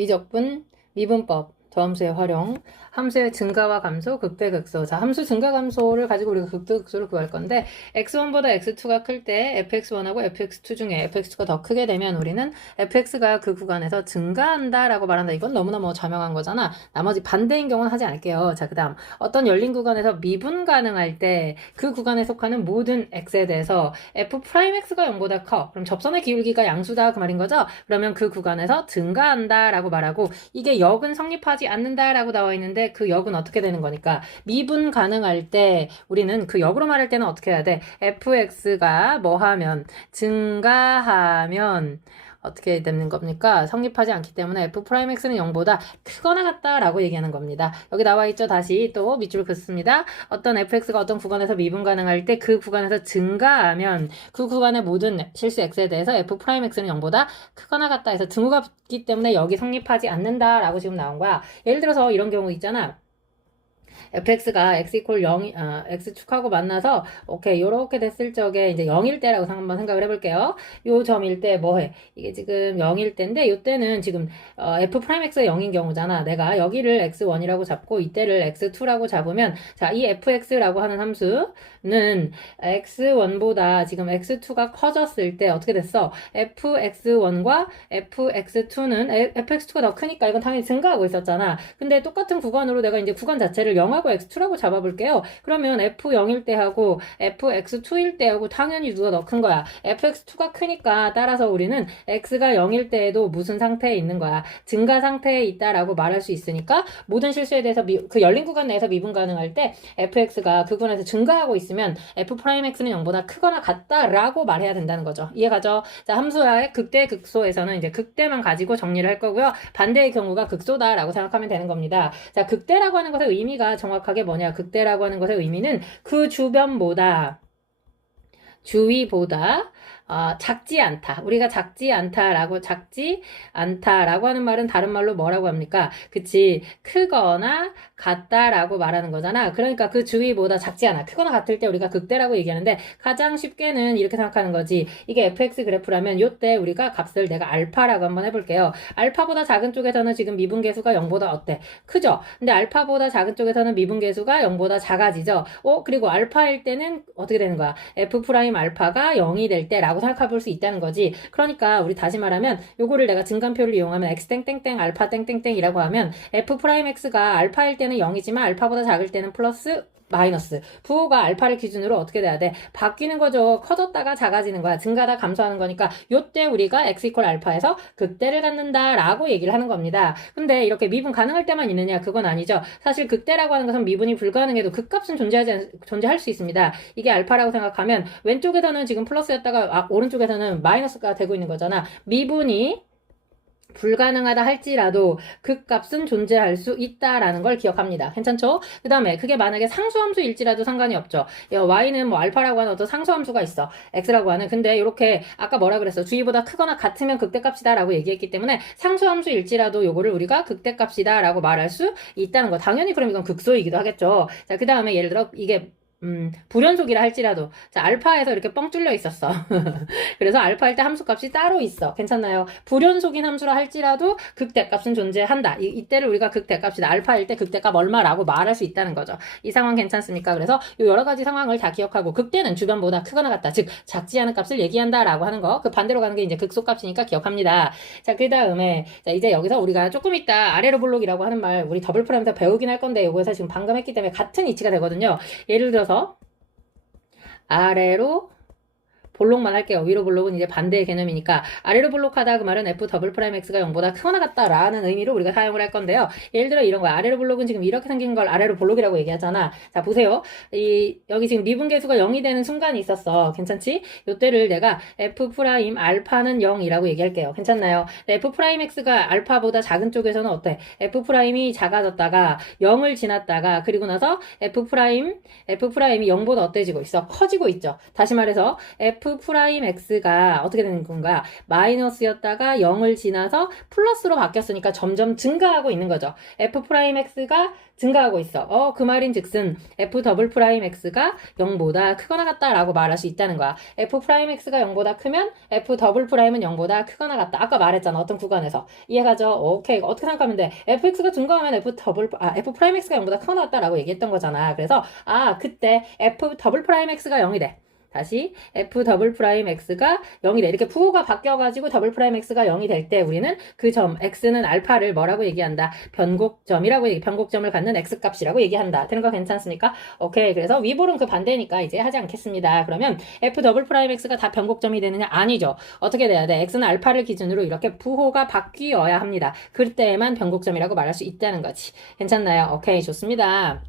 미적분, 미분법, 저함수의 활용, 함수의 증가와 감소, 극대극소. 자, 함수 증가 감소를 가지고 우리가 극대극소를 구할 건데 x1보다 x2가 클 때 fx1하고 fx2 중에 fx2가 더 크게 되면 우리는 fx가 그 구간에서 증가한다 라고 말한다. 이건 너무나 뭐 자명한 거잖아. 나머지 반대인 경우는 하지 않을게요. 자, 그 다음 어떤 열린 구간에서 미분 가능할 때 그 구간에 속하는 모든 x에 대해서 f'x가 0보다 커. 그럼 접선의 기울기가 양수다 그 말인 거죠? 그러면 그 구간에서 증가한다 라고 말하고 이게 역은 성립하지 않는다 라고 나와 있는데 그 역은 어떻게 되는 거니까 미분 가능할 때 우리는 그 역으로 말할 때는 어떻게 해야 돼? fx가 뭐 하면 증가하면 어떻게 되는 겁니까? 성립하지 않기 때문에 f'x는 0보다 크거나 같다라고 얘기하는 겁니다. 여기 나와 있죠? 다시 또 밑줄 긋습니다. 어떤 fx가 어떤 구간에서 미분 가능할 때 그 구간에서 증가하면 그 구간의 모든 실수 x에 대해서 f'x는 0보다 크거나 같다 해서 등호가 붙기 때문에 여기 성립하지 않는다라고 지금 나온 거야. 예를 들어서 이런 경우 있잖아. fx가 x 이퀄 0, x축하고 만나서, 오케이, 요렇게 됐을 적에 이제 0일 때라고 한번 생각을 해볼게요. 요 점일 때 뭐해? 이게 지금 0일 때인데, 요 때는 지금, f'x가 0인 경우잖아. 내가 여기를 x1이라고 잡고, 이때를 x2라고 잡으면, 자, 이 fx라고 하는 함수는 x1보다 지금 x2가 커졌을 때 어떻게 됐어? fx1과 fx2는, fx2가 더 크니까 이건 당연히 증가하고 있었잖아. 근데 똑같은 구간으로 내가 이제 구간 자체를 0하고 x2라고 잡아볼게요. 그러면 f0일 때하고 fx2일 때하고 당연히 누가 더 큰 거야? fx2가 크니까 따라서 우리는 x가 0일 때에도 무슨 상태에 있는 거야? 증가 상태에 있다라고 말할 수 있으니까 모든 실수에 대해서 그 열린 구간 내에서 미분 가능할 때 fx가 그 구간에서 증가하고 있으면 f'x는 0보다 크거나 같다라고 말해야 된다는 거죠. 이해가죠? 자, 함수의 극대 극소에서는 이제 극대만 가지고 정리를 할 거고요. 반대의 경우가 극소다라고 생각하면 되는 겁니다. 자, 극대라고 하는 것의 의미가 정확하게 뭐냐? 극대라고 하는 것의 의미는 그 주변보다 주위보다 작지 않다. 우리가 작지 않다라고 하는 말은 다른 말로 뭐라고 합니까? 그치. 크거나 같다라고 말하는 거잖아. 그러니까 그 주위보다 작지 않아. 크거나 같을 때 우리가 극대라고 얘기하는데 가장 쉽게는 이렇게 생각하는 거지. 이게 fx 그래프라면 요때 우리가 값을 내가 알파라고 한번 해볼게요. 알파보다 작은 쪽에서는 지금 미분계수가 0보다 어때? 크죠? 근데 알파보다 작은 쪽에서는 미분계수가 0보다 작아지죠? 그리고 알파일 때는 어떻게 되는 거야? f' 알파가 0이 될 때라고 생각해 볼 수 있다는 거지. 그러니까 우리 다시 말하면 요거를 내가 증간표를 이용하면 x 땡땡땡 알파 땡땡땡이라고 하면 f'x가 알파일 때는 0이지만 알파보다 작을 때는 플러스 마이너스. 부호가 알파를 기준으로 어떻게 돼야 돼? 바뀌는 거죠. 커졌다가 작아지는 거야. 증가다 감소하는 거니까 요때 우리가 x 이퀄 알파에서 극대를 갖는다 라고 얘기를 하는 겁니다. 근데 이렇게 미분 가능할 때만 있느냐? 그건 아니죠. 사실 극대라고 하는 것은 미분이 불가능해도 극값은 존재할 수 있습니다. 이게 알파라고 생각하면 왼쪽에서는 지금 플러스였다가 오른쪽에서는 마이너스가 되고 있는 거잖아. 미분이 불가능하다 할지라도 그 값은 존재할 수 있다라는 걸 기억합니다. 괜찮죠? 그 다음에 그게 만약에 상수함수일지라도 상관이 없죠. y는 뭐 알파라고 하는 어떤 상수함수가 있어. x라고 하는. 근데 이렇게 아까 뭐라 그랬어? 주위보다 크거나 같으면 극대값이다 라고 얘기했기 때문에 상수함수일지라도 요거를 우리가 극대값이다 라고 말할 수 있다는 거. 당연히 그럼 이건 극소이기도 하겠죠. 자, 그 다음에 예를 들어 이게 불연속이라 할지라도 자 알파에서 이렇게 뻥 뚫려 있었어. 그래서 알파일 때 함수값이 따로 있어. 괜찮나요? 불연속인 함수라 할지라도 극대값은 존재한다. 이때를 우리가 극대값이다. 알파일 때 극대값 얼마라고 말할 수 있다는 거죠. 이 상황 괜찮습니까? 그래서 이 여러 가지 상황을 다 기억하고 극대는 주변보다 크거나 같다. 즉 작지 않은 값을 얘기한다라고 하는 거. 그 반대로 가는 게 이제 극소값이니까 기억합니다. 자, 그 다음에 자 이제 여기서 우리가 조금 이따 아래로 볼록이라고 하는 말 우리 더블 프라임에서 배우긴 할 건데 이거에서 지금 방금 했기 때문에 같은 이치가 되거든요. 예를 들어서 아래로 볼록만 할게요. 위로 볼록은 이제 반대의 개념이니까 아래로 볼록하다 그 말은 f'x가 0보다 크거나 같다라는 의미로 우리가 사용을 할 건데요. 예를 들어 이런 거야. 아래로 볼록은 지금 이렇게 생긴 걸 아래로 볼록이라고 얘기하잖아. 자, 보세요. 여기 지금 미분계수가 0이 되는 순간이 있었어. 괜찮지? 요때를 내가 f' 알파는 0이라고 얘기할게요. 괜찮나요? f'x가 알파보다 작은 쪽에서는 어때? f'이 작아졌다가 0을 지났다가 그리고 나서 f'이 0보다 어때지고 있어? 커지고 있죠. 다시 말해서 f f'x가 어떻게 되는 건가? 마이너스였다가 0을 지나서 플러스로 바뀌었으니까 점점 증가하고 있는 거죠. f'x가 증가하고 있어. 그 말인 즉슨 f'x가 0보다 크거나 같다라고 말할 수 있다는 거야. f'x가 0보다 크면 f'은 0보다 크거나 같다. 아까 말했잖아. 어떤 구간에서. 이해가죠? 오케이. 어떻게 생각하면 돼? fx가 증가하면 f'x가 0보다 크거나 같다라고 얘기했던 거잖아. 그래서 그때 f'x가 0이 돼. 다시 f'x가 0이 돼. 이렇게 부호가 바뀌어가지고 f'x가 0이 될 때 우리는 그 점 x는 알파를 뭐라고 얘기한다? 변곡점을 갖는 x값이라고 얘기한다. 되는 거 괜찮습니까? 오케이. 그래서 위볼은 그 반대니까 이제 하지 않겠습니다. 그러면 f'x가 다 변곡점이 되느냐? 아니죠. 어떻게 돼야 돼? x는 알파를 기준으로 이렇게 부호가 바뀌어야 합니다. 그때만 변곡점이라고 말할 수 있다는 거지. 괜찮나요? 오케이. 좋습니다.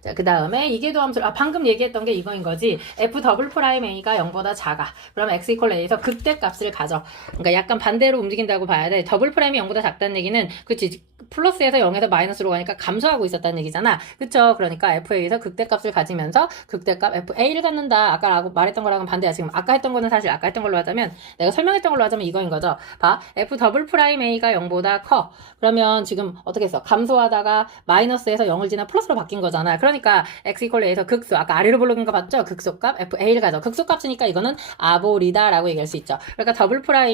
자, 그 다음에 이계도함수, 방금 얘기했던 게 이거인 거지. f'A가 0보다 작아. 그럼 x equal a에서 극대값을 가져. 그러니까 약간 반대로 움직인다고 봐야 돼. 더블 프라임이 0보다 작다는 얘기는, 그치, 플러스에서 0에서 마이너스로 가니까 감소하고 있었다는 얘기잖아. 그쵸? 그러니까 FA에서 극대값을 가지면서 극대값 FA를 갖는다. 아까 말했던 거랑은 반대야. 지금 아까 했던 거는 사실 아까 했던 걸로 하자면, 내가 설명했던 걸로 하자면 이거인 거죠. 봐. f'A가 0보다 커. 그러면 지금 어떻게 했어? 감소하다가 마이너스에서 0을 지나 플러스로 바뀐 거잖아. 그러니까 x equal a에서 극소, 아까 아래로 볼록인 거 봤죠? 극소값 FA를 가져. 극소값이니까 이거는 아볼이다라고 얘기할 수 있죠. 그러니까 f'x가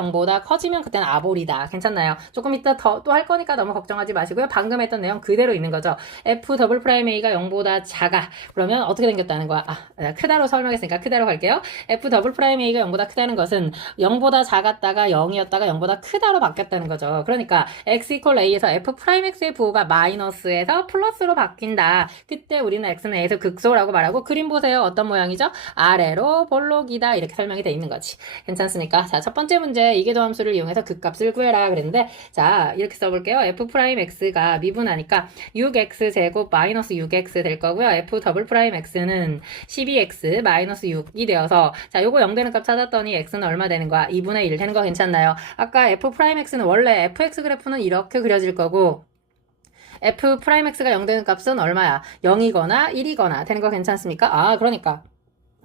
0보다 커지면 그때는 아볼이다. 괜찮나요? 조금 이따 또 할 거니까 너무 걱정하지 마시고요. 방금 했던 내용 그대로 있는 거죠. f'A가 0보다 작아. 그러면 어떻게 생겼다는 거야? 크다로 설명했으니까 크다로 갈게요. f'A가 0보다 크다는 것은 0보다 작았다가 0이었다가 0보다 크다로 바뀌었다는 거죠. 그러니까 x equal a에서 f'x의 부호가 마이너스에서 플러스로 바뀐다. 그때 우리는 x는 a에서 극소라고 말하고, 그림 보세요. 어떤 모양이죠? 아래로 볼록이다. 이렇게 설명이 돼 있는 거지. 괜찮습니까? 자, 첫 번째 문제, 이계도함수를 이용해서 극값을 구해라 그랬는데, 자, 이렇게 써볼게요. f'x가 미분하니까 6x제곱 마이너스 6x 될 거고요. f'x는 12x 마이너스 6이 되어서, 자, 요거 0 되는 값 찾았더니 x는 얼마 되는 거야? 2분의 1 되는 거 괜찮나요? 아까 f'x는 원래 fx 그래프는 이렇게 그려질 거고, f'x가 0 되는 값은 얼마야? 0이거나 1이거나 되는 거 괜찮습니까? 그러니까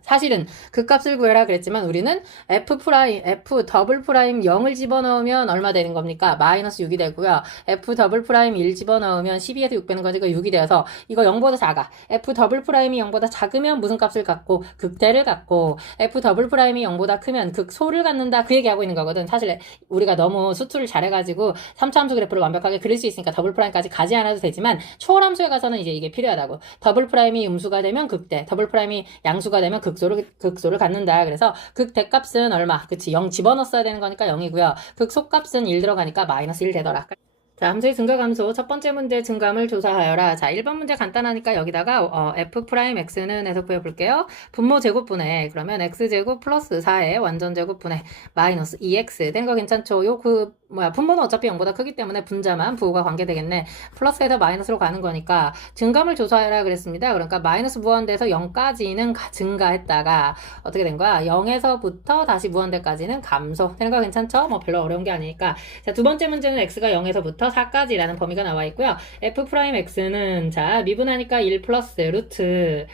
사실은 그 값을 구해라 그랬지만 우리는 f 더블 프라임 0을 집어넣으면 얼마 되는 겁니까? 마이너스 6이 되고요. f 더블 프라임 1 집어넣으면 12에서 6 빼는 거니까 6이 되어서 이거 0보다 작아. f 더블 프라임이 0보다 작으면 무슨 값을 갖고? 극대를 갖고, f 더블 프라임이 0보다 크면 극소를 갖는다. 그 얘기하고 있는 거거든. 사실 우리가 너무 수투를 잘해가지고 3차 함수 그래프를 완벽하게 그릴 수 있으니까 더블 프라임까지 가지 않아도 되지만 초월 함수에 가서는 이제 이게 필요하다고. 더블 프라임이 음수가 되면 극대, 더블 프라임이 양수가 되면 극소를 갖는다. 그래서 극대값은 얼마? 그치, 0 집어넣었어야 되는 거니까 0이고요. 극소값은 1 들어가니까 마이너스 1 되더라. 자, 함수의 증가감소 첫 번째 문제 증감을 조사하여라. 자, 1번 문제 간단하니까 여기다가 f'x는 해석해 볼게요. 분모 제곱분해, 그러면 x제곱 플러스 4의 완전 제곱분해 마이너스 2x 된 거 괜찮죠? 분모는 어차피 0보다 크기 때문에 분자만 부호가 관계되겠네. 플러스에서 마이너스로 가는 거니까 증감을 조사해라 그랬습니다. 그러니까 마이너스 무한대에서 0까지는 증가했다가 어떻게 된 거야? 0에서부터 다시 무한대까지는 감소 되는 거 괜찮죠? 별로 어려운 게 아니니까. 자, 두 번째 문제는 x가 0에서부터 4까지라는 범위가 나와 있고요. f'x는 자, 미분하니까 1 플러스 루트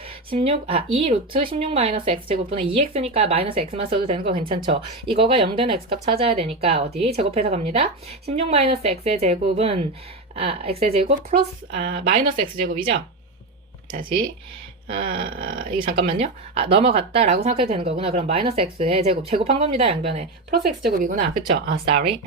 2 루트 16 마이너스 x제곱분의 2x니까 마이너스 x만 써도 되는 거 괜찮죠? 이거가 0 되는 x값 찾아야 되니까 어디? 제곱해서 갑니다. 16 마이너스 x의 제곱은 x의 제곱 플러스 마이너스 x제곱이죠? 다시 이게 잠깐만요. 넘어갔다라고 생각해도 되는 거구나. 그럼 마이너스 x의 제곱, 제곱한 겁니다. 양변에. 플러스 x제곱이구나. 그쵸? sorry.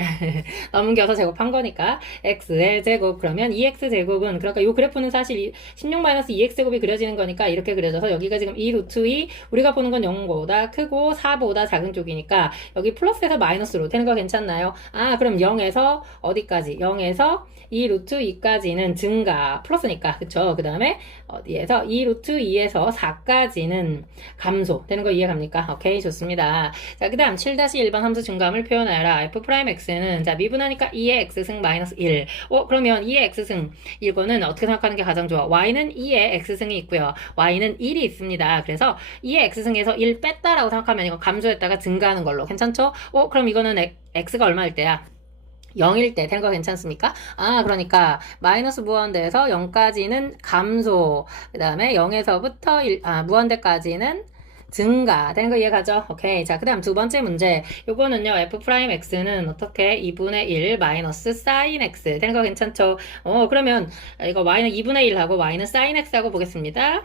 넘겨서 제곱한 거니까. x의 제곱, 그러면 2x제곱은, 그러니까 이 그래프는 사실 16 마이너스 2x제곱이 그려지는 거니까 이렇게 그려져서 여기가 지금 2 루트 2, 우리가 보는 건 0보다 크고 4보다 작은 쪽이니까 여기 플러스에서 마이너스로 되는 거 괜찮나요? 그럼 0에서 어디까지? 0에서 2 루트 2까지는 증가, 플러스니까. 그쵸? 그 다음에 어디에서 2 루트 2에서 4까지는 감소 되는 거 이해갑니까? 오케이, 좋습니다. 자, 그 다음 7-1번 함수 증감을 표현하여라. f'x는 자, 미분하니까 2의 x승 마이너스 1. 그러면 2의 x승, 이거는 어떻게 생각하는 게 가장 좋아? y는 2의 x승이 있고요. y는 1이 있습니다. 그래서 2의 x승에서 1 뺐다라고 생각하면 이거 감소했다가 증가하는 걸로. 괜찮죠? 그럼 이거는 x가 얼마일 때야? 0일 때 되는 거 괜찮습니까? 아, 그러니까 마이너스 무한대에서 0까지는 감소, 그 다음에 0에서부터 무한대까지는 증가 되는 거 이해가죠? 오케이. 자, 그 다음 두 번째 문제. 요거는요, f'x는 어떻게 2분의 1 마이너스 sin x 되는 거 괜찮죠? 그러면 이거 y는 2분의 1하고 y는 sin x하고 보겠습니다.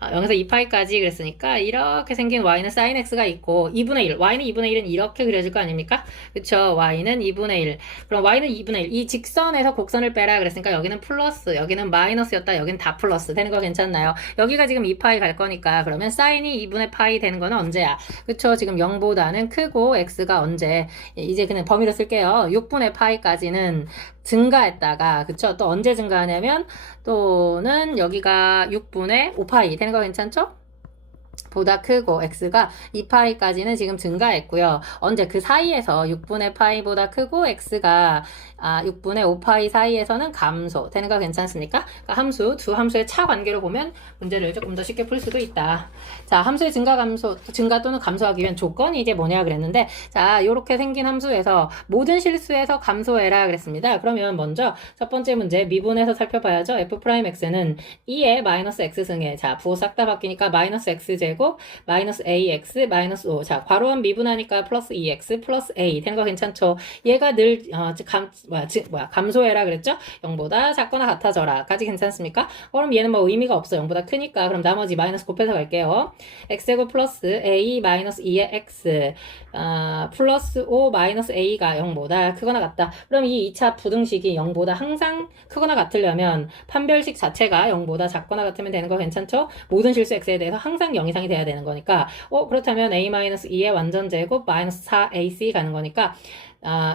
0에서 2파이까지 그랬으니까 이렇게 생긴 y는 sin x가 있고 2분의 1, y는 2분의 1은 이렇게 그려질 거 아닙니까? 그쵸? y는 2분의 1. 그럼 y는 2분의 1. 이 직선에서 곡선을 빼라 그랬으니까 여기는 플러스, 여기는 마이너스였다. 여기는 다 플러스 되는 거 괜찮나요? 여기가 지금 2파이 갈 거니까 그러면 sin이 2분의 파이 되는 거는 언제야? 그쵸? 지금 0보다는 크고 x가 언제? 이제 그냥 범위로 쓸게요. 6분의 파이까지는 증가했다가 그쵸? 또 언제 증가하냐면 또는 여기가 6분의 5파이 되는 거 괜찮죠? 보다 크고 x가 2파이까지는 지금 증가했고요. 언제 그 사이에서 6분의 파이보다 크고 x가 6분의 5파이 사이에서는 감소 되는 거 괜찮습니까? 그러니까 두 함수의 차 관계로 보면 문제를 조금 더 쉽게 풀 수도 있다. 자, 함수의 증가 또는 감소하기 위한 조건이 이제 뭐냐 그랬는데, 자, 요렇게 생긴 함수에서 모든 실수에서 감소해라 그랬습니다. 그러면 먼저 첫 번째 문제 미분해서 살펴봐야죠. f'x는 2의 마이너스 x승에, 자, 부호 싹 다 바뀌니까 마이너스 x제곱 마이너스 ax 마이너스 5. 자, 괄호한 미분하니까 플러스 2x 플러스 a 되는 거 괜찮죠? 얘가 늘 감소해라 그랬죠? 0보다 작거나 같아져라 까지 괜찮습니까? 그럼 얘는 뭐 의미가 없어. 0보다 크니까. 그럼 나머지 마이너스 곱해서 갈게요. x제곱 플러스 a 마이너스 2의 x 플러스 5 마이너스 a가 0보다 크거나 같다. 그럼 이 2차 부등식이 0보다 항상 크거나 같으려면 판별식 자체가 0보다 작거나 같으면 되는 거 괜찮죠? 모든 실수 x에 대해서 항상 0 이상이 돼야 되는 거니까 그렇다면 a 마이너스 2의 완전 제곱 마이너스 4ac 가는 거니까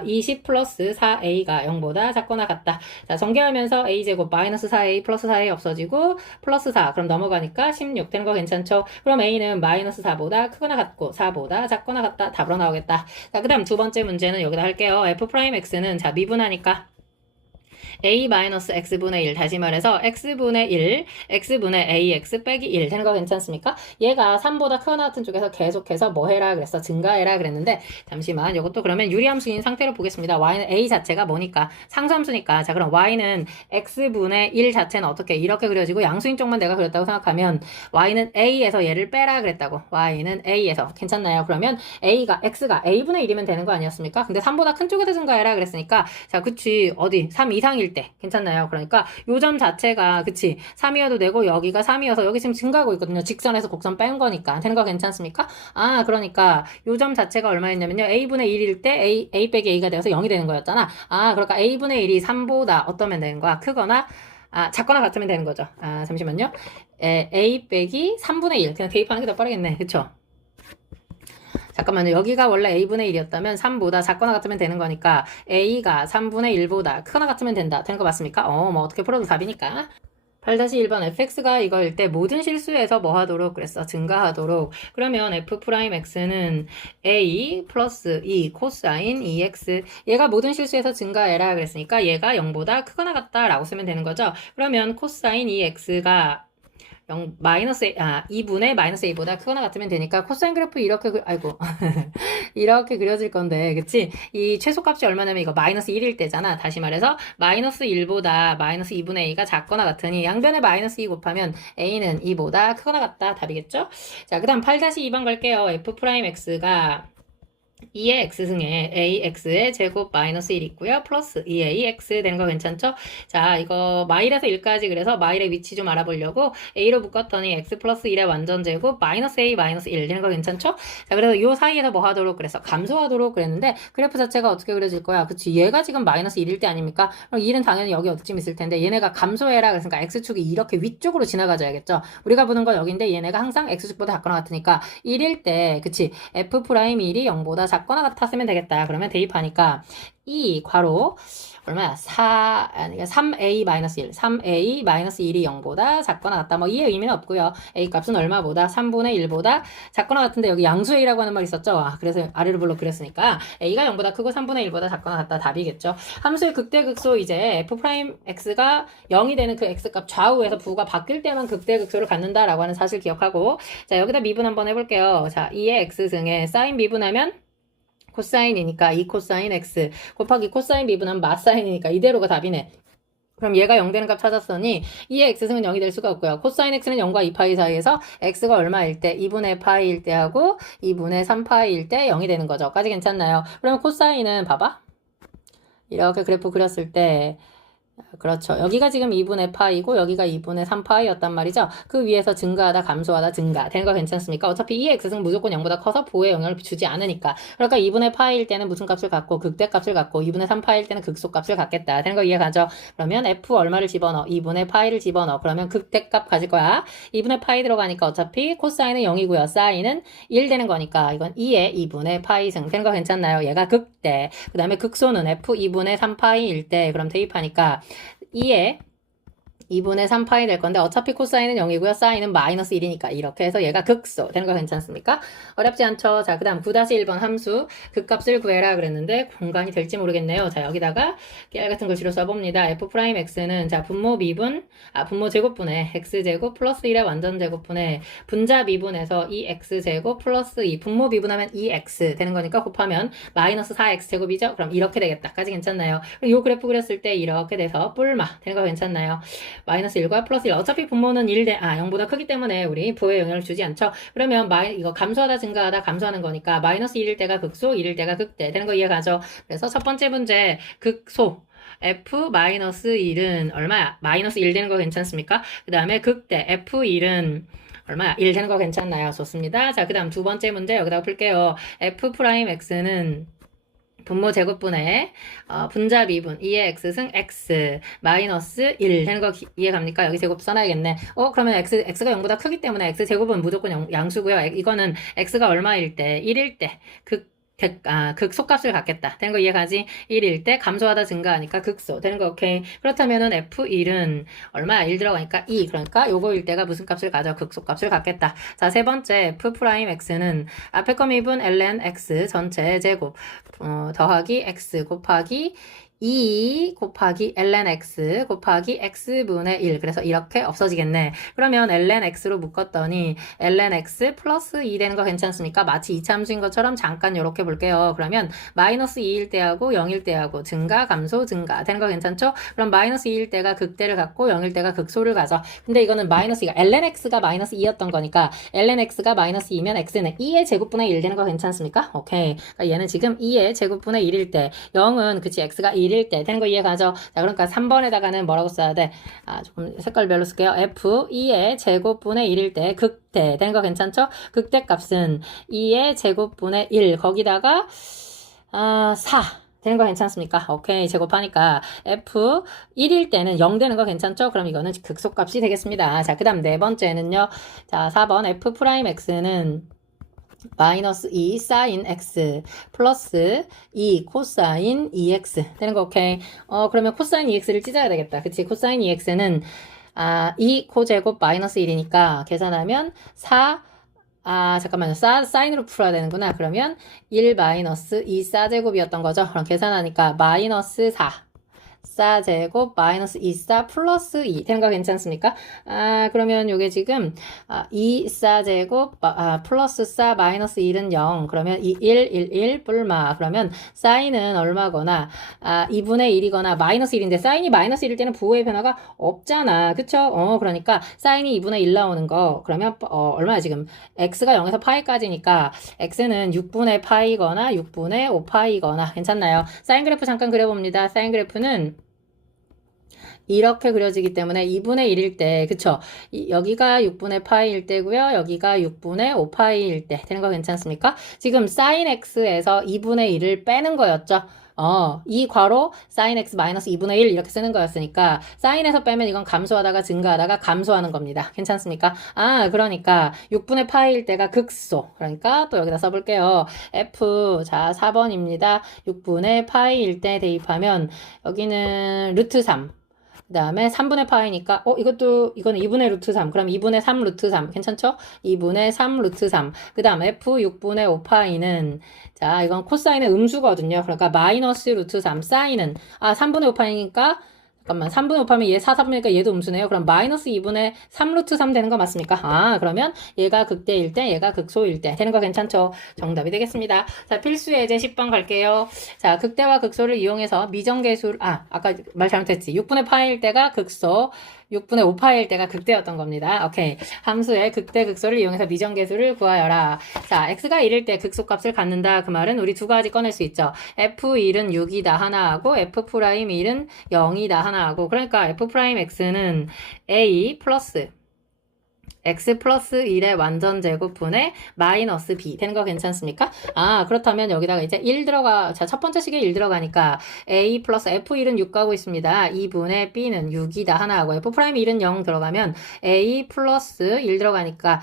20 플러스 4a가 0보다 작거나 같다. 자, 전개하면서 a제곱 마이너스 4a 플러스 4a 없어지고 플러스 4 그럼 넘어가니까 16 되는 거 괜찮죠? 그럼 a는 마이너스 4보다 크거나 같고 4보다 작거나 같다. 답으로 나오겠다. 자, 그 다음 두 번째 문제는 여기다 할게요. f'x는 자 미분하니까 a-x분의 1 다시 말해서 x분의 1 x분의 ax 빼기 1 되는 거 괜찮습니까? 얘가 3보다 크거나 같은 쪽에서 계속해서 뭐 해라 그랬어? 증가해라 그랬는데 잠시만 이것도 그러면 유리함수인 상태로 보겠습니다. y는 a 자체가 뭐니까? 상수함수니까 자 그럼 y는 x분의 1 자체는 어떻게 이렇게 그려지고 양수인 쪽만 내가 그렸다고 생각하면 y는 a에서 얘를 빼라 그랬다고 y는 a에서 괜찮나요? 그러면 x가 a분의 1이면 되는 거 아니었습니까? 근데 3보다 큰 쪽에서 증가해라 그랬으니까 자 그치 어디 3 이상일 때 괜찮나요? 그러니까 요 점 자체가 그치 3이어도 되고 여기가 3이어서 여기 지금 증가하고 있거든요. 직선에서 곡선 뺀 거니까 되는 거 괜찮습니까? 그러니까 요 점 자체가 얼마였냐면요. a분의 1일 때 a 빼기 a가 되어서 0이 되는 거였잖아. 그러니까 a분의 1이 3보다 어떠면 되는 거야? 크거나 작거나 같으면 되는 거죠. 잠시만요. a 빼기 3분의 1 그냥 대입하는 게 더 빠르겠네. 그쵸? 잠깐만요. 여기가 원래 a분의 1이었다면 3보다 작거나 같으면 되는 거니까 a가 3분의 1보다 크거나 같으면 된다. 되는 거 맞습니까? 뭐 어떻게 풀어도 답이니까. 8-1번 fx가 이거일 때 모든 실수에서 뭐 하도록 그랬어? 증가하도록. 그러면 f'x는 a 플러스 2 코사인 2x 얘가 모든 실수에서 증가해라 그랬으니까 얘가 0보다 크거나 같다라고 쓰면 되는 거죠. 그러면 코사인 2x가 2분의 마이너스 a보다 크거나 같으면 되니까 코사인 그래프 이렇게 이렇게 그려질 건데 그치? 이 최소값이 얼마냐면 이거 마이너스 1일 때잖아. 다시 말해서 마이너스 1보다 마이너스 2분의 a가 작거나 같으니 양변에 마이너스 2 곱하면 a는 2보다 크거나 같다. 답이겠죠? 자, 그 다음 8-2번 갈게요. f'x가 2의 x승에 ax의 제곱 마이너스 1 있고요. 플러스 2ax 되는 거 괜찮죠? 자, 이거 마일에서 1까지 그래서 마일의 위치 좀 알아보려고 a로 묶었더니 x 플러스 1의 완전 제곱 마이너스 a 마이너스 1 되는 거 괜찮죠? 자, 그래서 요 사이에서 뭐 하도록 그래서 감소하도록 그랬는데 그래프 자체가 어떻게 그려질 거야? 그치? 얘가 지금 마이너스 1일 때 아닙니까? 그럼 1은 당연히 여기 어디쯤 있을 텐데 얘네가 감소해라 그랬으니까 x축이 이렇게 위쪽으로 지나가줘야겠죠? 우리가 보는 건 여기인데 얘네가 항상 x축보다 작거나 같으니까 1일 때 그치? f'1이 0보다 작거나 같았으면 되겠다. 그러면 대입하니까 2 괄호 얼마야? 3a-1 3a-1이 0보다 작거나 같다. 뭐 이의 의미는 없고요. a 값은 얼마보다? 3분의 1보다 작거나 같은데 여기 양수 a라고 하는 말 있었죠? 그래서 아래로 불러 그렸으니까 a가 0보다 크고 3분의 1보다 작거나 같다. 답이겠죠. 함수의 극대극소 이제 f'x가 0이 되는 그 x값 좌우에서 부호가 바뀔 때만 극대극소를 갖는다라고 하는 사실 기억하고 자 여기다 미분 한번 해볼게요. 자 2의 x승에 사인 미분하면 코사인이니까 2 코사인 x 곱하기 코사인 미분하면 마사인이니까 이대로가 답이네. 그럼 얘가 0 되는 값 찾았으니 2의 x승은 0이 될 수가 없고요. 코사인 x는 0과 2파이 사이에서 x가 얼마일 때 2분의 파이일 때 하고 2분의 3파이일 때 0이 되는 거죠. 까지 괜찮나요? 그러면 코사인은 봐봐. 이렇게 그래프 그렸을 때 그렇죠. 여기가 지금 2분의 파이고 여기가 2분의 3파이였단 말이죠. 그 위에서 증가하다 감소하다 증가 되는 거 괜찮습니까? 어차피 이 x승 무조건 0보다 커서 부호에 영향을 주지 않으니까. 그러니까 2분의 파이일 때는 무슨 값을 갖고 극대값을 갖고 2분의 3파이일 때는 극소값을 갖겠다. 되는 거 이해가죠? 그러면 f 얼마를 집어넣어? 2분의 파이를 집어넣어. 그러면 극대값 가질 거야. 2분의 파이 들어가니까 어차피 코사인은 0이고요. 사인은 1 되는 거니까 이건 2의 2분의 파이승 되는 거 괜찮나요? 얘가 극대. 그 다음에 극소는 f 2분의 3파이일 때 그럼 대입하니까 2에 2분의 3파이 될 건데 어차피 코사인은 0이고요. 사인은 마이너스 1이니까 이렇게 해서 얘가 극소 되는 거 괜찮습니까? 어렵지 않죠? 자, 그 다음 9-1번 함수 극값을 구해라 그랬는데 공간이 될지 모르겠네요. 자, 여기다가 깨알 같은 글씨로 써봅니다. f'x는 자 분모 미분 분모 제곱분의 x제곱 플러스 1의 완전 제곱분의 분자 미분에서 2x제곱 플러스 2 분모 미분하면 2x 되는 거니까 곱하면 마이너스 4x 제곱이죠? 그럼 이렇게 되겠다. 까지 괜찮나요? 이 그래프 그렸을 때 이렇게 돼서 뿔마 되는 거 괜찮나요? 마이너스 1과 플러스 1 어차피 분모는 0보다 크기 때문에 우리 부호에 영향을 주지 않죠. 그러면 이거 감소하다 증가하다 감소하는 거니까 마이너스 1일 때가 극소 1일 때가 극대 되는 거 이해가죠. 그래서 첫 번째 문제 극소 f-1은 얼마야? 마이너스 1 되는 거 괜찮습니까? 그 다음에 극대 f1은 얼마야? 1 되는 거 괜찮나요? 좋습니다. 자, 그 다음 두 번째 문제 여기다가 풀게요. f'x는 분모 제곱분의 분자 미분 2의 x승 x 마이너스 1 되는 거 이해 갑니까? 여기 제곱 써놔야겠네. 그러면 x가 0보다 크기 때문에 x 제곱은 무조건 양수고요. 이거는 x가 얼마일 때 1일 때 극소값을 갖겠다. 되는 거 이해가지? 1일 때 감소하다 증가하니까 극소. 되는 거 오케이. 그렇다면은 f1은 얼마야? 1 들어가니까 2. 그러니까 요거일 때가 무슨 값을 가져? 극소값을 갖겠다. 자, 세 번째 f'x는 앞에 거 미분 ln x 전체 제곱 더하기 x 곱하기 2 곱하기 ln x 곱하기 x분의 1 그래서 이렇게 없어지겠네. 그러면 ln x로 묶었더니 ln x 플러스 2 되는 거 괜찮습니까? 마치 이차함수인 것처럼 잠깐 이렇게 볼게요. 그러면 마이너스 2일 때하고 0일 때하고 증가 감소 증가 되는 거 괜찮죠? 그럼 마이너스 2일 때가 극대를 갖고 0일 때가 극소를 가져. 근데 이거는 마이너스 2가 ln x가 마이너스 2였던 거니까 ln x가 마이너스 2면 x는 2의 제곱분의 1 되는 거 괜찮습니까? 오케이. 그러니까 얘는 지금 2의 제곱분의 1일 때 0은 그치 x가 1일 때 되는 거 이해가죠? 자, 그러니까 3번에다가는 뭐라고 써야 돼? 조금 색깔별로 쓸게요. f 2의 제곱분의 1일 때 극대 되는 거 괜찮죠? 극대 값은 2의 제곱분의 1 거기다가 4 되는 거 괜찮습니까? 오케이. 제곱하니까 f 1일 때는 0 되는 거 괜찮죠? 그럼 이거는 극소값이 되겠습니다. 자, 그 다음 네 번째는요. 자, 4번 f'x는 마이너스 2 사인 x 플러스 2 코사인 2x 되는 거 오케이. 그러면 코사인 2x를 찢어야 되겠다. 그치? 코사인 2x는 2 코제곱 마이너스 1이니까 계산하면 4 잠깐만요. 사인으로 풀어야 되는구나. 그러면 1 마이너스 2 사제곱이었던 거죠. 그럼 계산하니까 마이너스 4 4제곱 마이너스 2사 플러스 2 되는 거 괜찮습니까? 그러면 요게 지금 2 4제곱 플러스 4 마이너스 1은 0 그러면 1 1 뿔마 그러면 사인은 얼마거나 2분의 1이거나 마이너스 1인데 사인이 마이너스 1일 때는 부호의 변화가 없잖아. 그쵸? 그러니까 사인이 2분의 1 나오는 거 그러면 얼마야 지금 x가 0에서 파이까지니까 x는 6분의 파이거나 6분의 5파이거나 괜찮나요? 사인 그래프 잠깐 그려봅니다. 사인 그래프는 이렇게 그려지기 때문에 2분의 1일 때 그쵸? 여기가 6분의 파이일 때고요. 여기가 6분의 5파이일 때 되는 거 괜찮습니까? 지금 sin x에서 2분의 1을 빼는 거였죠. 이 괄호 sin x 마이너스 2분의 1 이렇게 쓰는 거였으니까 sin에서 빼면 이건 감소하다가 증가하다가 감소하는 겁니다. 괜찮습니까? 그러니까 6분의 파이일 때가 극소. 그러니까 또 여기다 써볼게요. f 자 4번입니다. 6분의 파이일 때 대입하면 여기는 루트 3 그 다음에 3분의 파이니까 이거는 2분의 루트 3 그럼 2분의 3 루트 3 괜찮죠? 2분의 3 루트 3 그 다음 f 6분의 5파이는 자 이건 코사인의 음수거든요. 그러니까 마이너스 루트 3 사인은 3분의 5파이니까 잠깐만 3분의 5 하면 얘 4, 4분이니까 얘도 음수네요. 그럼 마이너스 2분의 3 루트 3 되는 거 맞습니까? 아 그러면 얘가 극대일 때 얘가 극소일 때 되는 거 괜찮죠? 정답이 되겠습니다. 자 필수 예제 10번 갈게요. 자 극대와 극소를 이용해서 미정계수 아까 말 잘못했지. 6분의 파일 때가 극소 6분의 5파일 때가 극대였던 겁니다. 오케이. 함수의 극대 극소를 이용해서 미정계수를 구하여라. 자, x가 1일 때 극소값을 갖는다. 그 말은 우리 두 가지 꺼낼 수 있죠. f1은 6이다 하나 하고 f'1은 0이다 하나 하고 그러니까 f'x는 a 플러스 x 플러스 1의 완전 제곱분의 마이너스 b 되는 거 괜찮습니까? 아 그렇다면 여기다가 이제 1 자, 첫 번째 식에 1 들어가니까 a 플러스 f1은 6 가고 있습니다. 2분의 b는 6이다 하나 하고 f'1은 0 들어가면 a 플러스 1 들어가니까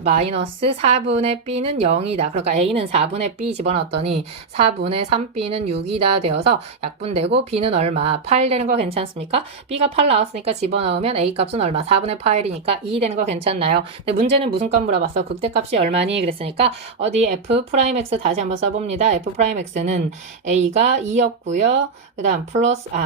마이너스 4분의 b는 0이다. 그러니까 a는 4분의 b 집어넣었더니 4분의 3b는 6이다 되어서 약분되고 b는 얼마? 8 되는 거 괜찮습니까? b가 8 나왔으니까 집어넣으면 a 값은 얼마? 4분의 8이니까 2 되는 거 괜찮나요? 근데 문제는 무슨 값 물어봤어? 극대값이 얼마니? 그랬으니까 어디 f'x 다시 한번 써봅니다. f'x는 a가 2였고요. 그 다음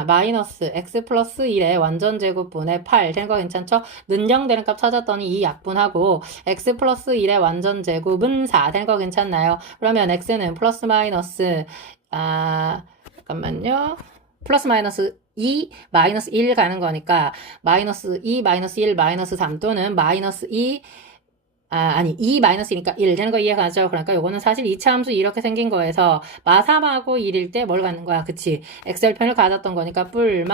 마이너스 x 플러스 1의 완전 제곱분의 8 되는 거 괜찮죠? 는영 되는 값 찾았더니 이 약분하고 x 플러스 1의 완전 제곱은 4 되는 거 괜찮나요? 그러면 x는 플러스 마이너스 잠깐만요. 플러스 마이너스 2, 마이너스 1 가는 거니까 마이너스 2, 마이너스 1, 마이너스 3 또는 마이너스 2, 2 마이너스니까 1 되는 거 이해가죠? 그러니까 요거는 사실 2차 함수 이렇게 생긴 거에서 마3하고 1일 때 뭘 갖는 거야? 그치? 엑셀편을 가졌던 거니까 뿔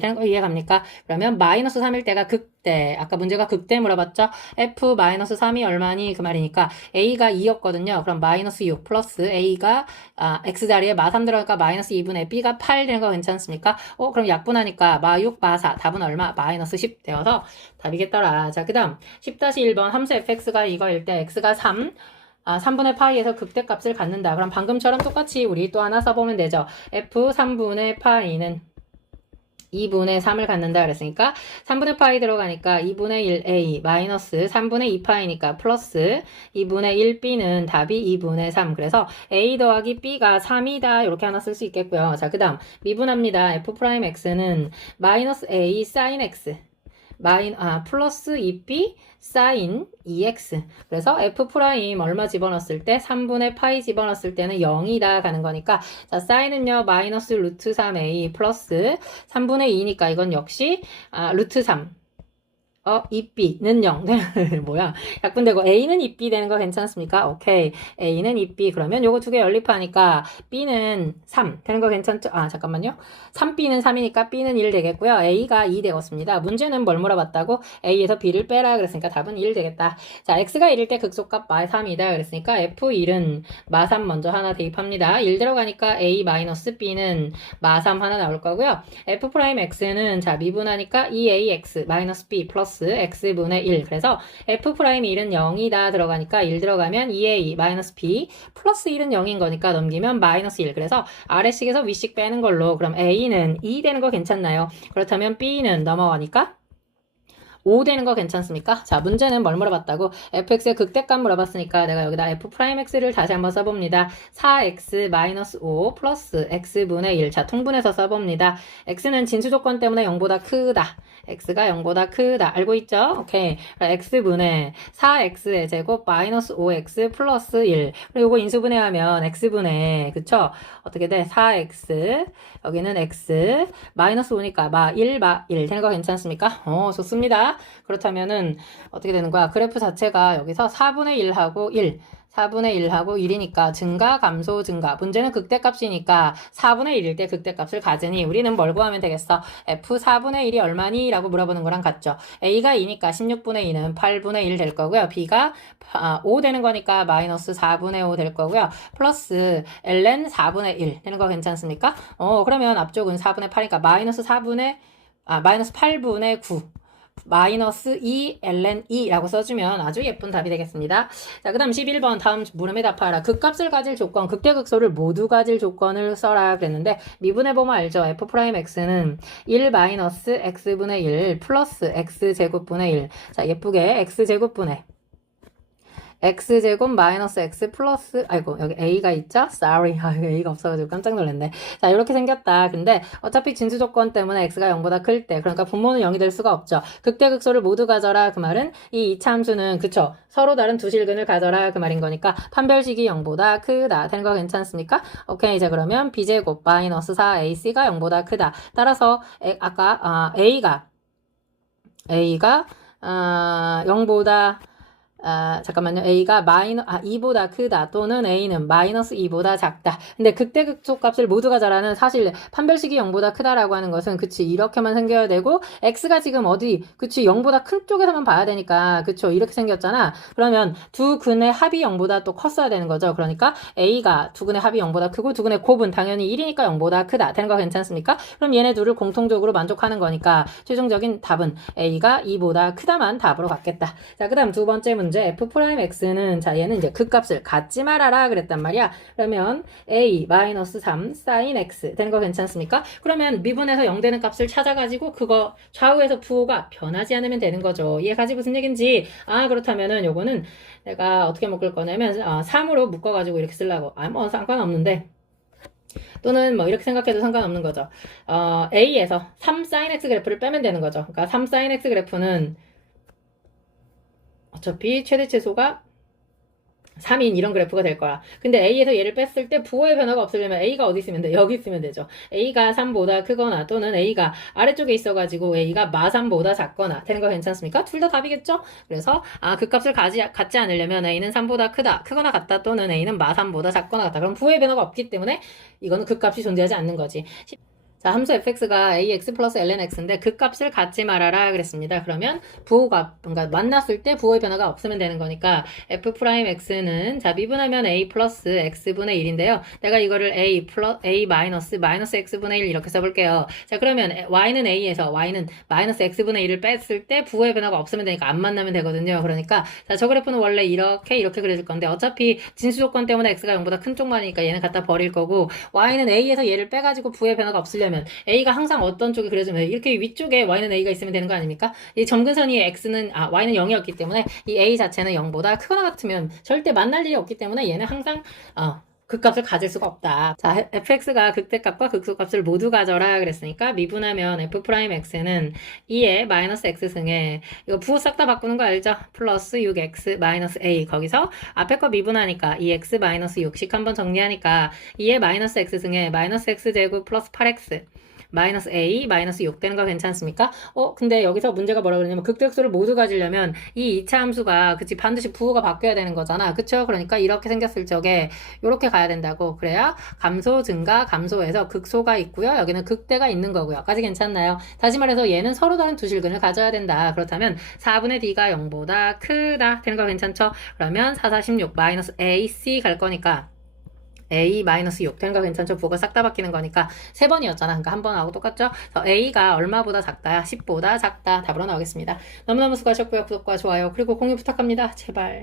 되는 거 이해갑니까? 그러면 마이너스 3일 때가 극대. 아까 문제가 극대 물어봤죠? f 마이너스 3이 얼마니? 그 말이니까 a가 2였거든요. 그럼 마이너스 6 플러스 a가 x자리에 마3 들어가니까 마이너스 2분의 b가 8 되는 거 괜찮습니까? 그럼 약분하니까 마6, 마4 답은 얼마? 마이너스 10 되어서 답이겠더라. 자, 그 다음 10-1번 함수 fx가 이거일 때 x가 3 3분의 파이에서 극대값을 갖는다. 그럼 방금처럼 똑같이 우리 또 하나 써보면 되죠. f 3분의 파이는 2분의 3을 갖는다 그랬으니까 3분의 파이 들어가니까 2분의 1a 마이너스 3분의 2파이니까 플러스 2분의 1b는 답이 2분의 3 그래서 a 더하기 b가 3이다 이렇게 하나 쓸 수 있겠고요. 자, 그 다음 미분합니다. f'x는 마이너스 a sin x 플러스 2b 사인 2x 그래서 f 프라임 얼마 집어넣었을 때 3분의 파이 집어넣었을 때는 0이다 가는 거니까 자 사인은요 마이너스 루트 3a 플러스 3분의 2니까 이건 역시 루트 3 2b는 0. 뭐야? 약분되고 A는 2b 되는 거 괜찮습니까? 오케이. A는 2b. 그러면 요거 두 개 연립하니까 B는 3 되는 거 괜찮죠? 잠깐만요. 3b는 3이니까 B는 1 되겠고요. A가 2 되었습니다. 문제는 뭘 물어봤다고? A에서 B를 빼라 그랬으니까 답은 1 되겠다. 자, X가 1일 때 극소값 마3이다 그랬으니까 F1은 마3 먼저 하나 대입합니다. 1 들어가니까 A-B는 마3 하나 나올 거고요. F'X는 자, 미분하니까 2AX B 플러스 x분의 1 그래서 f'1은 0이다 들어가니까 1 들어가면 2a b 플러스 1은 0인 거니까 넘기면 마이너스 1 그래서 아래식에서 위식 빼는 걸로 그럼 a는 2 되는 거 괜찮나요? 그렇다면 b는 넘어가니까 5 되는 거 괜찮습니까? 자, 문제는 뭘 물어봤다고? fx의 극대값 물어봤으니까 내가 여기다 f'x를 다시 한번 써봅니다. 4x-5 플러스 x분의 1. 자, 통분해서 써봅니다. x는 진수조건 때문에 0보다 크다. x가 0보다 크다. 알고 있죠? 오케이. x분의 4x의 제곱 마이너스 5x 플러스 1. 그리고 이거 인수분해하면 x분의, 그쵸? 어떻게 돼? 4x, 여기는 x, 마이너스 5니까 마1 되는 거 괜찮습니까? 좋습니다. 그렇다면은 어떻게 되는 거야? 그래프 자체가 여기서 4분의 1하고 1, 4분의 1하고 1이니까 증가, 감소, 증가. 문제는 극대값이니까 4분의 1일 때 극대값을 가지니 우리는 뭘 구하면 되겠어? f 4분의 1이 얼마니? 라고 물어보는 거랑 같죠. a가 2니까 16분의 2는 8분의 1 될 거고요. b가 5 되는 거니까 마이너스 4분의 5 될 거고요. 플러스 ln 4분의 1 되는 거 괜찮습니까? 그러면 앞쪽은 4분의 8이니까 마이너스 8분의 9. 마이너스 2 ln 2라고 써주면 아주 예쁜 답이 되겠습니다. 자, 그 다음 11번 다음 물음에 답하라. 극값을 가질 조건, 극대극소를 모두 가질 조건을 써라 그랬는데 미분해보면 알죠. f'x는 1 마이너스 x분의 1 플러스 x제곱분의 1. 자, 예쁘게 x제곱분의 x제곱 마이너스 x 플러스, 아이고, 여기 a가 있죠? sorry. 아, 여기 a가 없어가지고 깜짝 놀랐네. 자, 이렇게 생겼다. 근데 어차피 진수 조건 때문에 x가 0보다 클 때, 그러니까 분모는 0이 될 수가 없죠. 극대극소를 모두 가져라. 그 말은 이 2차 함수는, 그쵸? 서로 다른 두 실근을 가져라. 그 말인 거니까 판별식이 0보다 크다. 되는 거 괜찮습니까? 오케이. 자, 그러면 b제곱 마이너스 4ac가 0보다 크다. 따라서 아까 a가 0보다 잠깐만요. a가 2보다 크다 또는 a는 마이너스 2보다 작다. 근데 극대극소 값을 모두 가져라는 사실 판별식이 0보다 크다라고 하는 것은 그치 이렇게만 생겨야 되고 x가 지금 어디 그치 0보다 큰 쪽에서만 봐야 되니까 그쵸 이렇게 생겼잖아. 그러면 두 근의 합이 0보다 또 컸어야 되는 거죠. 그러니까 a가 두 근의 합이 0보다 크고 두 근의 곱은 당연히 1이니까 0보다 크다. 되는 거 괜찮습니까? 그럼 얘네 둘을 공통적으로 만족하는 거니까 최종적인 답은 a가 2보다 크다만 답으로 갖겠다. 자, 그 다음 두 번째 문제 f'x는 자 얘는 이제 그 값을 갖지 말아라 그랬단 말이야. 그러면 a-3 sin x 되는 거 괜찮습니까? 그러면 미분에서 0 되는 값을 찾아가지고 그거 좌우에서 부호가 변하지 않으면 되는 거죠. 이해가지 무슨 얘긴지. 그렇다면은 요거는 내가 어떻게 묶을 거냐면 3으로 묶어가지고 이렇게 쓰려고. 뭐 상관없는데 또는 뭐 이렇게 생각해도 상관없는 거죠. a에서 3 sin x 그래프를 빼면 되는 거죠. 그러니까 3 sin x 그래프는 어차피 최대 최소가 3인 이런 그래프가 될 거야. 근데 A에서 얘를 뺐을 때 부호의 변화가 없으려면 A가 어디 있으면 돼? 여기 있으면 되죠. A가 3보다 크거나 또는 A가 아래쪽에 있어가지고 A가 마3보다 작거나 되는 거 괜찮습니까? 둘 다 답이겠죠? 그래서 그 값을 갖지 않으려면 A는 3보다 크거나 같다 또는 A는 마3보다 작거나 같다. 그럼 부호의 변화가 없기 때문에 이거는 그 값이 존재하지 않는 거지. 자, 함수 fx가 ax 플러스 lnx인데 그 값을 갖지 말아라 그랬습니다. 그러면 부호가 그러니까 만났을 때 부호의 변화가 없으면 되는 거니까 f'x는 자 미분하면 a 플러스 x분의 1인데요. 내가 이거를 a 마이너스 x분의 1 이렇게 써볼게요. 자 그러면 y는 a에서 y는 마이너스 x분의 1을 뺐을 때 부호의 변화가 없으면 되니까 안 만나면 되거든요. 그러니까 자 저 그래프는 원래 이렇게 그려질 건데 어차피 진수 조건 때문에 x가 0보다 큰 쪽만이니까 얘는 갖다 버릴 거고 y는 a에서 얘를 빼가지고 부호의 변화가 없으려면 A가 항상 어떤 쪽에 그려지면 이렇게 위쪽에 Y는 A가 있으면 되는 거 아닙니까? 이 점근선이 X는 Y는 0이었기 때문에 이 A 자체는 0보다 크거나 같으면 절대 만날 일이 없기 때문에 얘는 항상 극값을 가질 수가 없다. 자, fx가 극대값과 극소값을 모두 가져라 그랬으니까 미분하면 f'x는 2의 마이너스 x승에 이거 부호 싹 다 바꾸는 거 알죠? 플러스 6x 마이너스 a 거기서 앞에 거 미분하니까 2x 마이너스 6씩 한번 정리하니까 2의 마이너스 x승에 마이너스 x제곱 플러스 8x 마이너스 a 마이너스 6 되는 거 괜찮습니까? 근데 여기서 문제가 뭐라 그러냐면 극대극소를 모두 가지려면 이 2차 함수가 그치 반드시 부호가 바뀌어야 되는 거잖아. 그쵸? 그러니까 이렇게 생겼을 적에 이렇게 가야 된다고. 그래야 감소 증가 감소에서 극소가 있고요. 여기는 극대가 있는 거고요. 까지 괜찮나요? 다시 말해서 얘는 서로 다른 두 실근을 가져야 된다. 그렇다면 4분의 d가 0보다 크다 되는 거 괜찮죠? 그러면 4, 4, 16 마이너스 ac 갈 거니까 A-6 되는 거 괜찮죠? 부호가 싹 다 바뀌는 거니까 3번이었잖아. 그러니까 한 번하고 똑같죠? 그래서 A가 얼마보다 작다야? 10보다 작다. 답으로 나오겠습니다. 너무너무 수고하셨고요. 구독과 좋아요 그리고 공유 부탁합니다. 제발.